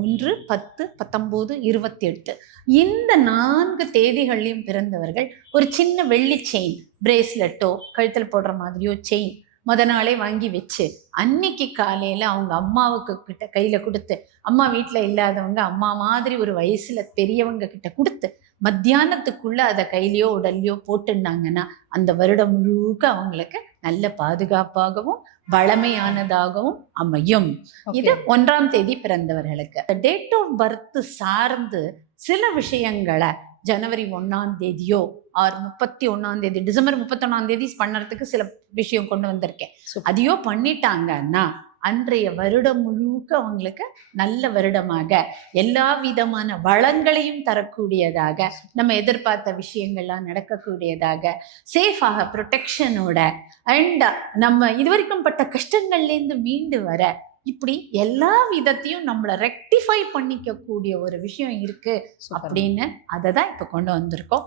1, 10, 19, 28 இந்த 4 தேதிகள்லையும் பிறந்தவர்கள் ஒரு சின்ன வெள்ளி செயின், பிரேஸ்லெட்டோ கழுத்தில் போடுற மாதிரியோ செயின் முத நாளே வாங்கி வச்சு அன்னைக்கு காலையில அவங்க அம்மாவுக்கு கிட்ட கையில கொடுத்து, அம்மா வீட்டில் இல்லாதவங்க அம்மா மாதிரி ஒரு வயசுல பெரியவங்க கிட்ட கொடுத்து மத்தியானத்துக்குள்ள அதை கையிலையோ உடல்லையோ போட்டுனாங்கன்னா அந்த வருடம் முழுக்க அவங்களுக்கு நல்ல பாதுகாப்பாகவும் வளமையானதாகவும் அமையும். இது 1ஆம் தேதி பிறந்தவர்களுக்கு. டேட் ஆஃப் பர்த் சார்ந்து சில விஷயங்களை ஜனவரி 1ஆம் தேதியோ ஆர் 31ஆம் தேதி, டிசம்பர் 31ஆம் தேதி பண்ணறதுக்கு சில விஷயம் கொண்டு வந்திருக்கேன். அதையோ பண்ணிட்டாங்கன்னா அன்றைய வருடம் முழுக்க அவங்களுக்கு நல்ல வருடமாக எல்லா விதமான வளங்களையும் தரக்கூடியதாக, நம்ம எதிர்பார்த்த விஷயங்கள்லாம் நடக்கக்கூடியதாக, சேஃபாக ப்ரொடெக்ஷனோட அண்ட் நம்ம இதுவரைக்கும் பட்ட கஷ்டங்கள்லேருந்து மீண்டு வர இப்படி எல்லா விதத்தையும் நம்மளை ரெக்டிஃபை பண்ணிக்க கூடிய ஒரு விஷயம் இருக்கு அப்படின்னு அதை தான் இப்போ கொண்டு வந்திருக்கோம்.